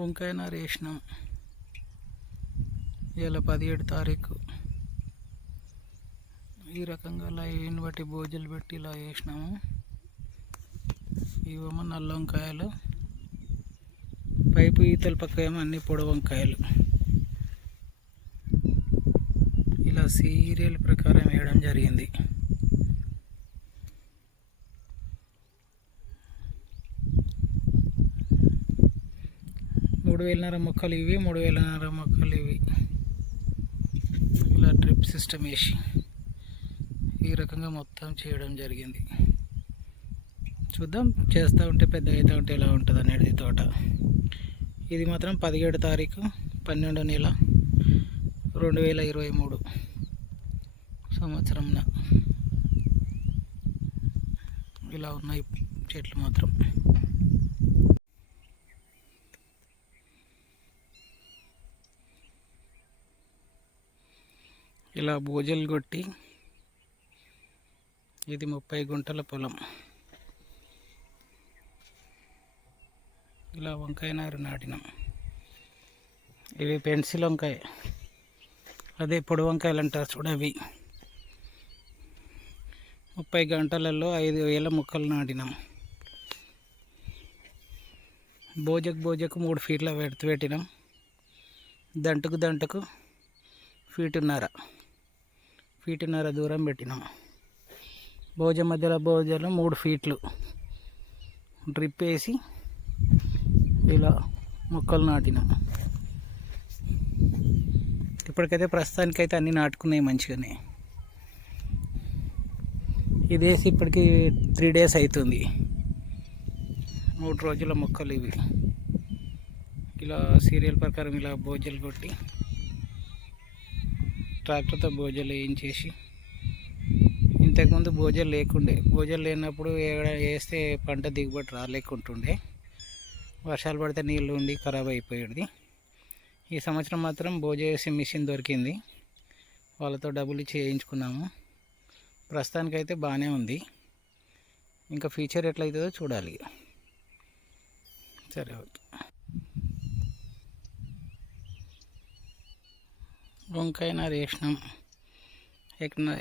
వంకాయ నారు వేసినాం. ఇలా 17 తారీఖు ఈ రకంగా లైన్ బట్టి బోజలు పెట్టి ఇలా వేసినాము. ఇవేమో నల్ల వంకాయలు, పైపు ఈతల పక్క ఏమో అన్ని పొడవు వంకాయలు. ఇలా సీరియల్ ప్రకారం వేయడం జరిగింది. మూడు వేలన్నర మొక్కలు ఇవి, 3,500 మొక్కలు ఇవి. ఇలా డ్రిప్ సిస్టమ్ వేసి ఈ రకంగా మొత్తం చేయడం జరిగింది. చూద్దాం, చేస్తూ ఉంటే పెద్ద అవుతూ ఉంటే ఎలా ఉంటుంది అనేది తోట. ఇది మాత్రం 17 తారీఖు 12వ నెల 2023 సంవత్సరంన ఇలా ఉన్నాయి చెట్లు మాత్రం. ఇలా బోజలు కొట్టి ఇది 30 గుంటల పొలం. ఇలా వంకాయ నారు నాటినాం. ఇవి పెన్సిల్ వంకాయ, అదే పొడి వంకాయలు అంటారు చూడవి. 30 గంటలలో 5,000 మొక్కలు నాటినాం. బోజకు 3 ఫీట్ల ఎత్తు పెట్టినాం. దంటుకు ఫీటున్నర దూరం పెట్టినాం. బోజ మధ్యలో 3 ఫీట్లు డ్రిప్ వేసి ఇలా మొక్కలు నాటినాం. ఇప్పటికైతే ప్రస్తుతానికైతే అన్నీ నాటుకున్నాయి మంచిగానే. ఇదేసి ఇప్పటికి 3 డేస్ అవుతుంది. 3 రోజుల మొక్కలు ఇవి. ఇలా సీరియల్ ప్రకారం ఇలా బోజలు కొట్టి ట్రాక్టర్తో బోజలు వేయించేసి, ఇంతకుముందు బోజలు లేనప్పుడు వేస్తే పంట దిగుబడి రాలేకుంటుండే. వర్షాలు పడితే నీళ్ళు ఉండి ఖరాబ్ అయిపోయేది. ఈ సంవత్సరం మాత్రం బోజ వేసే మిషన్ దొరికింది, వాళ్ళతో డబ్బులు ఇచ్చి వేయించుకున్నాము. ప్రస్తుతానికైతే బాగానే ఉంది. ఇంకా ఫ్యూచర్ ఎట్లయితుందో చూడాలి. సరే, ఓకే. వంకాయ నారు వేసినాం.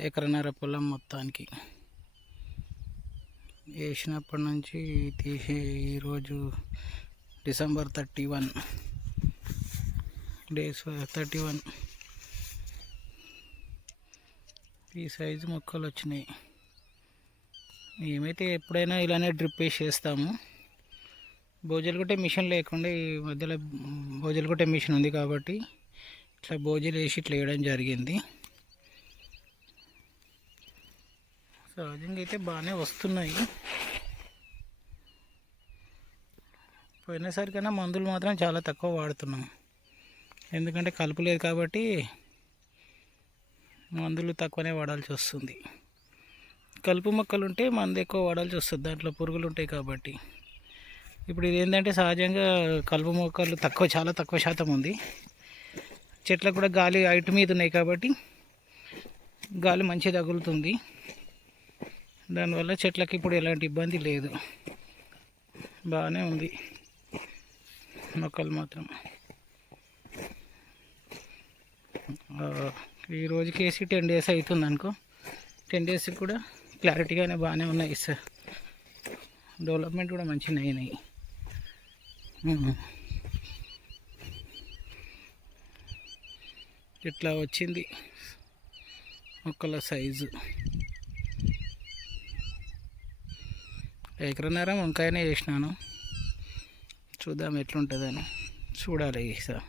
ఎకరన్నర పొలం మొత్తానికి వేసినప్పటి నుంచి తీసి ఈరోజు డిసెంబర్ 31 డేస్ 31 ఈ సైజు మొక్కలు వచ్చినాయి. మేమైతే ఎప్పుడైనా ఇలానే డ్రిప్ వేసి చేస్తాము. బోజలు కొట్టే మిషన్ లేకుండా ఈ మధ్యలో బోజలు కొట్టే మిషన్ ఉంది కాబట్టి ఇట్లా బోజలు వేసి ఇట్లా వేయడం జరిగింది. సహజంగా అయితే బాగానే వస్తున్నాయి. పోయినసారి కన్నా మందులు మాత్రం చాలా తక్కువ వాడుతున్నాం. ఎందుకంటే కలుపు లేదు కాబట్టి మందులు తక్కువనే వాడాల్సి వస్తుంది. కలుపు మొక్కలు ఉంటే మందు ఎక్కువ వాడాల్సి వస్తుంది, దాంట్లో పురుగులు ఉంటాయి కాబట్టి. ఇప్పుడు ఇది ఏంటంటే సహజంగా కలుపు మొక్కలు చాలా తక్కువ శాతం ఉంది. చెట్లకు కూడా గాలి హైట్ మీద ఉన్నాయి కాబట్టి గాలి మంచిగా తగులుతుంది. దానివల్ల చెట్లకి ఇప్పుడు ఎలాంటి ఇబ్బంది లేదు, బాగానే ఉంది మొక్కలు మాత్రం. ఈ రోజుకి వేసి 10 డేస్ అవుతుంది అనుకో. 10 డేస్కి కూడా క్లారిటీగానే బాగానే ఉన్నాయి సార్. డెవలప్మెంట్ కూడా మంచిగా అయినాయి. ఇట్లా వచ్చింది మొక్కల సైజు. ఎకరన్నర వంకాయనే వేసినాను. చూద్దాం ఎట్లుంటుందని. చూడాలి సార్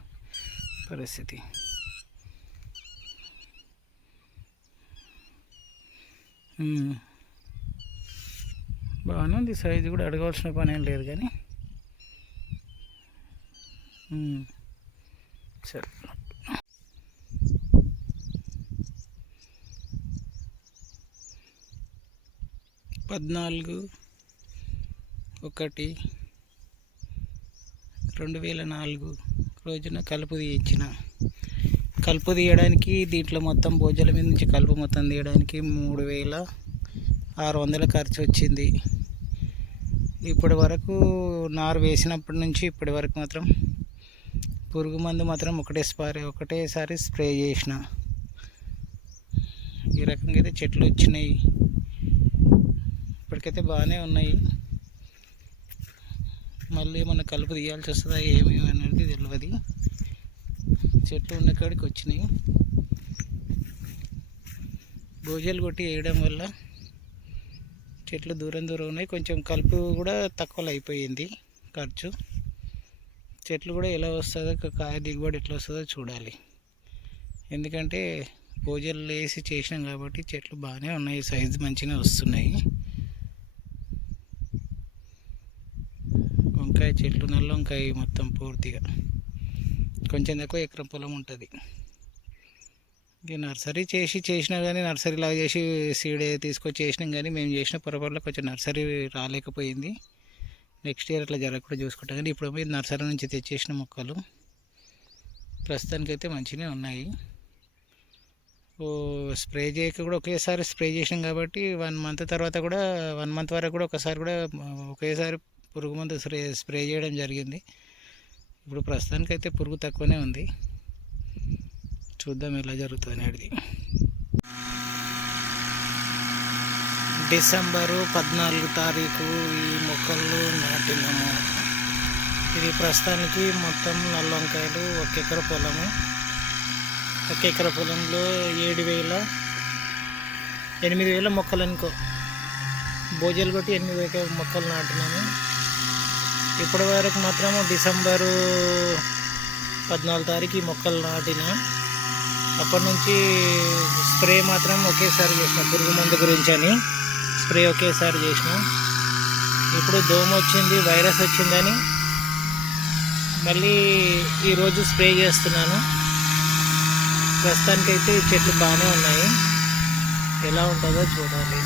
పరిస్థితి. బాగానే ఉంది సైజు కూడా, అడగవలసిన పని ఏం లేదు కానీ. సరే, 14/1/2004 రోజున కలుపు తీయించిన. కలుపు తీయడానికి దీంట్లో మొత్తం బోజల మీద నుంచి కలుపు మొత్తం తీయడానికి 3,600 ఖర్చు వచ్చింది. ఇప్పటి వరకు నారు వేసినప్పటి నుంచి ఇప్పటి వరకు మాత్రం పురుగు మందు మాత్రం ఒకటేసారి స్ప్రే చేసిన. ఈ రకంగా అయితే చెట్లు వచ్చినాయి. ఇప్పటికైతే బాగానే ఉన్నాయి. మళ్ళీ మన కలుపు తీయాల్సి వస్తుందా ఏమేమి అనేది తెలియదు. చెట్లు ఉన్న కాడికి వచ్చినాయి. బోజలు కొట్టి వేయడం వల్ల చెట్లు దూరం ఉన్నాయి. కొంచెం కలుపు కూడా తక్కువలో అయిపోయింది ఖర్చు. చెట్లు కూడా ఎలా వస్తుందో, కాయ దిగుబడి ఎట్లా వస్తుందో చూడాలి. ఎందుకంటే బోజలు వేసి చేసినాం కాబట్టి చెట్లు బాగానే ఉన్నాయి, సైజు మంచిగా వస్తున్నాయి. వంకాయ చెట్లు, నల్ల వంకాయ మొత్తం పూర్తిగా కొంచెం తక్కువ ఎకరం పొలం ఉంటుంది. ఇది నర్సరీ చేసినా కానీ, నర్సరీలాగా చేసి సీడ్ తీసుకొచ్చి చేసినాం కానీ, మేము చేసిన పొరపాటులో కొంచెం నర్సరీ రాలేకపోయింది. నెక్స్ట్ ఇయర్ అట్లా జరగకుండా చూసుకుంటాం. కానీ ఇప్పుడు ఇది నర్సరీ నుంచి తెచ్చేసిన మొక్కలు ప్రస్తుతానికైతే మంచిగానే ఉన్నాయి. స్ప్రే చేయక కూడా ఒకేసారి స్ప్రే చేసినాం కాబట్టి 1 మంత్ తర్వాత కూడా 1 మంత్ వరకు కూడా ఒకసారి కూడా ఒకేసారి పురుగు మందు స్ప్రే చేయడం జరిగింది. ఇప్పుడు ప్రస్తుతానికైతే పురుగు తక్కువనే ఉంది. చూద్దాం ఎలా జరుగుతుంది అనేది. డిసెంబరు 14 తారీఖు ఈ మొక్కలు నాటినాము. ఇది ప్రస్తుతానికి మొత్తం నల్ల వంకాయలు 1 ఎకర పొలము. 1 ఎకర పొలంలో 8,000 మొక్కలు అనుకో. బోజలు కొట్టి 8,000 మొక్కలు నాటినాము. ఇప్పటి వరకు మాత్రము డిసెంబరు 14 తారీఖు ఈ మొక్కలు నాటిన. అప్పటి నుంచి స్ప్రే మాత్రం ఒకేసారి చేసిన, పురుగు మందు గురించి అని స్ప్రే ఒకేసారి చేసిన. ఇప్పుడు దోమ వచ్చింది, వైరస్ వచ్చిందని మళ్ళీ ఈరోజు స్ప్రే చేస్తున్నాను. ప్రస్తుతానికైతే ఈ చెట్లు బాగానే ఉన్నాయి. ఎలా ఉంటుందో చూడాలి.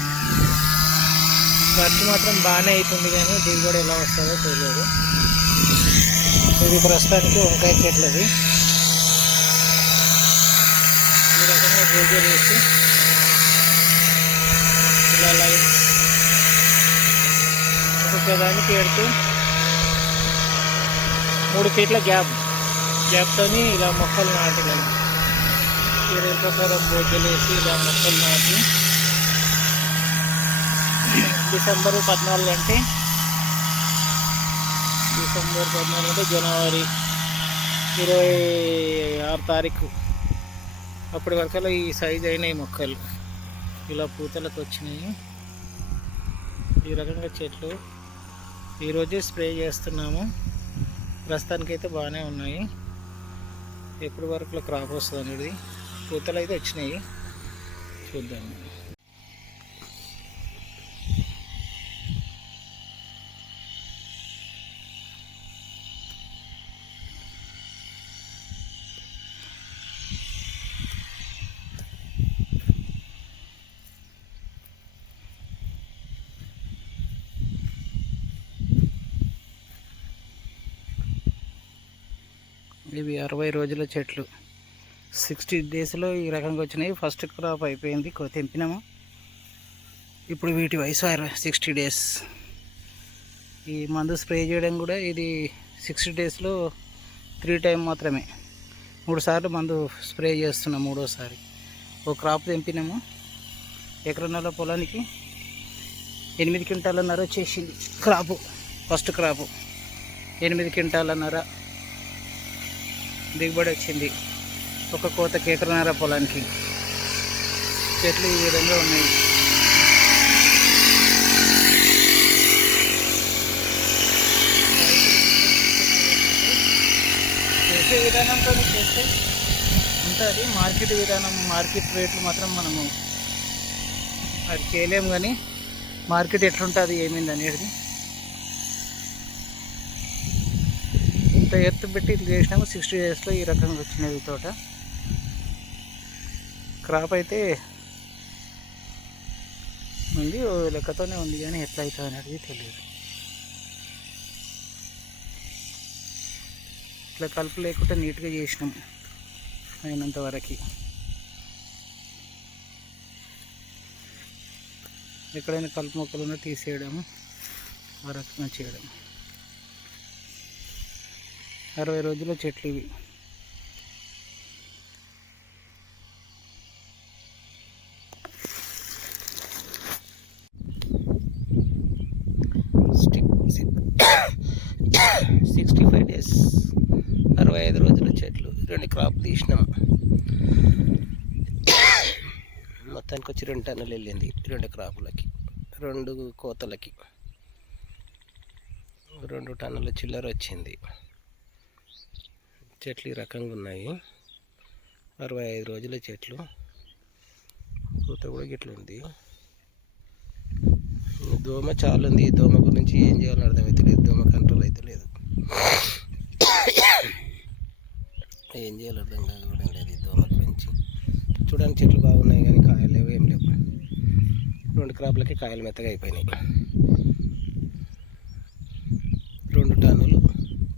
ఖర్చు మాత్రం బాగానే అవుతుంది కానీ దిగుబడి ఎలా వస్తుందో తెలియదు. ఇది ప్రస్తుతానికి వంకాయ చెట్లు. అది ఈ రకంగా పూజ చేసి ఇలా లైన్ ఒక్కొక్క దానికి పెడుతూ 3 ఫీట్ల గ్యాప్తో ఇలా మొక్కలు నాటినాను. ఈ ప్రకారం బోజలు వేసి ఇలా మొక్కలు నాటి డిసెంబర్ 14 అంటే జనవరి 26 తారీఖు అప్పటి వరకు ఈ సైజు అయినాయి మొక్కలు. ఇలా పూతలకు వచ్చినాయి. ఈ రకంగా చెట్లు ఈరోజే స్ప్రే చేస్తున్నాము. ప్రస్తుతానికైతే బాగానే ఉన్నాయి. ఎప్పటి వరకు క్రాప్ వస్తుంది అనేది. పూతలు అయితే వచ్చినాయి, చూద్దాము. ఇవి 60 రోజుల చెట్లు. 60 డేస్లో ఈ రకంగా వచ్చినాయి. ఫస్ట్ క్రాప్ అయిపోయింది, తెంపినాము. ఇప్పుడు వీటి వయసు 60 డేస్. ఈ మందు స్ప్రే చేయడం కూడా ఇది 60 డేస్లో 3 టైం మాత్రమే. 3 సార్లు మందు స్ప్రే చేస్తున్నాం. 3వసారి ఒక క్రాప్ తెంపినాము. ఎకరన్నర పొలానికి 8 క్వింటాలన్నర వచ్చేసింది క్రాపు. ఫస్ట్ క్రాపు 8 క్వింటాలన్నర దిగుబడి వచ్చింది ఒక కోతకి, ఎకరన్నర పొలానికి. చెట్లు ఈ విధంగా ఉన్నాయి. చేసే విధానంతో చేస్తే ఉంటుంది. మార్కెట్ విధానం, మార్కెట్ రేట్లు మాత్రం మనము అది చేయలేము. కానీ మార్కెట్ ఎట్లుంటుంది ఏమైంది అనేది ఇంత ఎత్తు పెట్టి ఇట్లా చేసినాము. 60 డేస్లో ఈ రకంగా వచ్చినది తోట. క్రాప్ అయితే ఉంది, లెక్కతోనే ఉంది, కానీ ఎట్లా అవుతుంది అనేది తెలియదు. ఇట్లా కలుపు లేకుండా నీట్గా చేసినాం అయినంత వరకు. ఎక్కడైనా కలుపు మొక్కలు ఉన్నా తీసేయడం, ఆ రకంగా చేయడం. 60 రోజుల చెట్లు ఇవి. సిక్స్టీ 65 days, 65 రోజుల చెట్లు. 2 క్రాప్ తీసినాం. మొత్తానికి వచ్చి 2 టన్నులు వెళ్ళింది 2 క్రాపులకి, 2 కోతలకి 2 టన్నుల చిల్లర వచ్చింది. చెట్లు ఈ రకంగా ఉన్నాయి. 65 రోజుల చెట్లు. పూత కూడా గిట్ల ఉంది. దోమ చాలా ఉంది. దోమ గురించి ఏం చేయాలో అర్థమైతే లేదు. దోమ కంట్రోల్ అయితే లేదు. ఏం చేయాలో అర్థం కావడం లేదు ఈ దోమ గురించి. చూడడానికి చెట్లు బాగున్నాయి కానీ కాయలు లేవు, ఏం లేవు. 2 క్రాప్లకి కాయలు మెత్తగా అయిపోయినాయి. 2 టన్నులు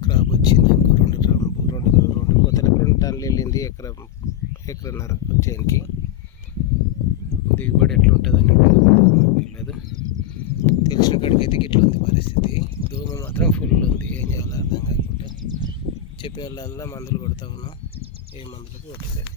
క్రాప్ వచ్చింది అనుకో. 2 కోతలకు 2 టన్నులు వెళ్ళింది. ఎకరన్నర చేనికి. దిగుబడి ఎట్లుంటుందని వెళ్ళదు. తెలిసిన కాడికైతే గిట్ల ఉంది పరిస్థితి. దోమ మాత్రం ఫుల్ ఉంది. ఏం చేయాలో అర్థం కాకుండా చెప్పే వాళ్ళ మందులు కొడతా ఉన్నాం. ఏ మందులకు కొట్టలేదు.